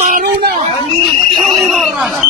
मारो ना क्यों नहीं मार रहा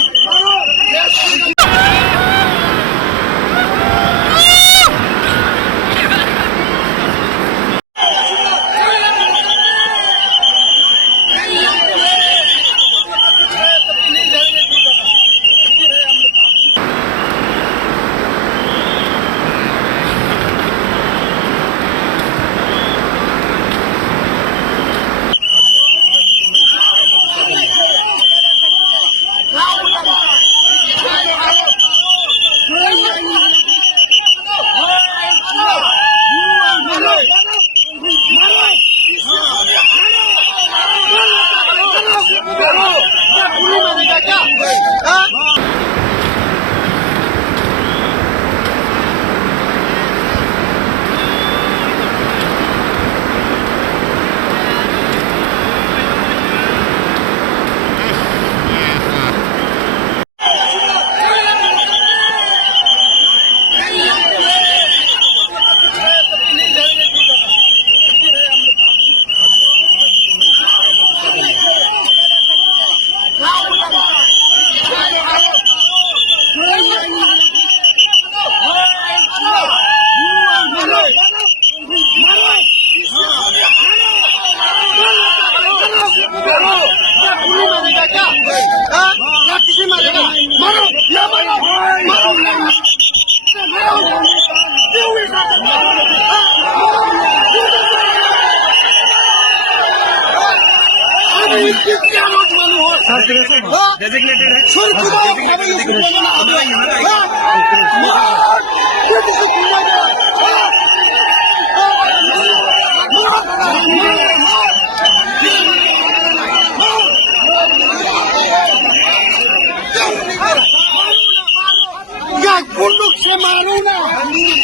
कुल्लुक से मारो ना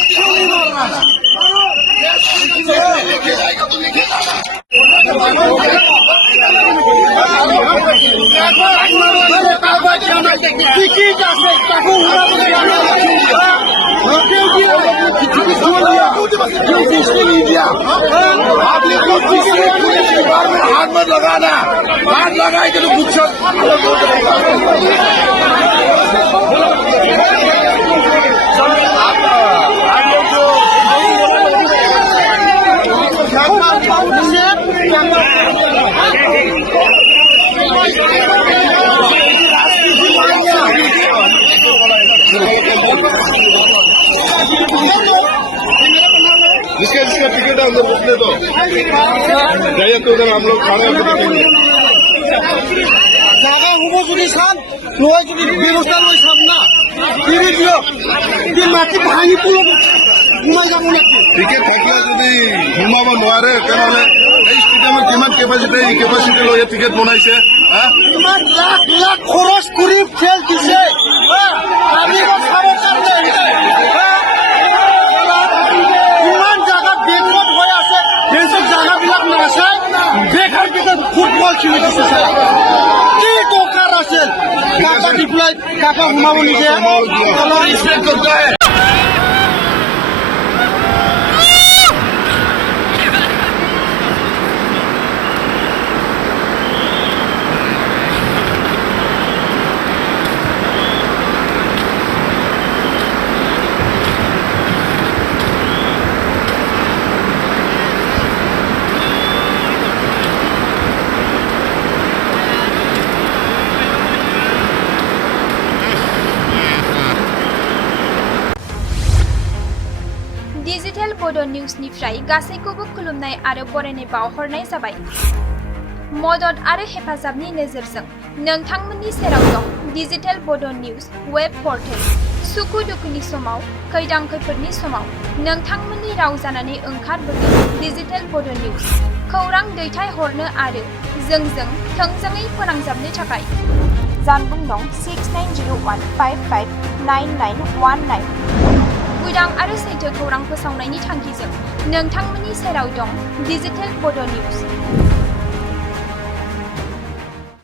क्यों नहीं मार टिकट আছে তাকে हाथ मत लगाना हाथ लगाए तो कुछ इसका टिकट है अंदर घुसने दो जाइए तो उधर हम लोग खाना জায়গা হব যদি চান লয় যদি ব্যৱস্থা লৈ চাম না টিভি দিয়ক মাটি ভাঙি পুরো ঘুমাই যাব নাকি টিকেট থাকিলে যদি ঘুমাব নোৱাৰে তেনেহ'লে এই ষ্টেডিয়ামত কিমান কেপাচিটি লৈ টিকেট বনাইছে কিমান লাখ লাখ খৰচ কৰি খেল দিছে আমি চাব কাৰণে কিমান জায়গাত বেকত হৈ আছে সেই জায়গাবিলাক নাচাই বেকাৰ ভিতৰত ফুটবল খেলি দিছে কি দৰকাৰ আছিল কাকা দি পেলাই কাকা সোমাব নিদিয়ে অলপ ৰিচপেক্ট করতে डिजिटेल बड' निउजनिफ्राय गासैखौबो खुलुमनाय आरो बरायनाय बावहरनाय जाबाय। मदद आरो हेफाजाबनि नोजोरजों नोंथांमोननि सेराव दं डिजिटेल बड' निउज वेब पर्टेल। सुखु दुखुनि समाव खैदां खैफोदनि समाव नोंथांमोननि राव जानानै ओंखारबोगोन डिजिटेल बड' निउज। खौरां दैथायहरनो आरो जोंजों थोंजोङै फोनांजाबनो थाखाय जानबुं नं 6901559919। उदां आरो सैथो खौरां फोसावनायनि थांखिजों नोंथांमोननि सेराव दं डिजिटेल बड' निउज।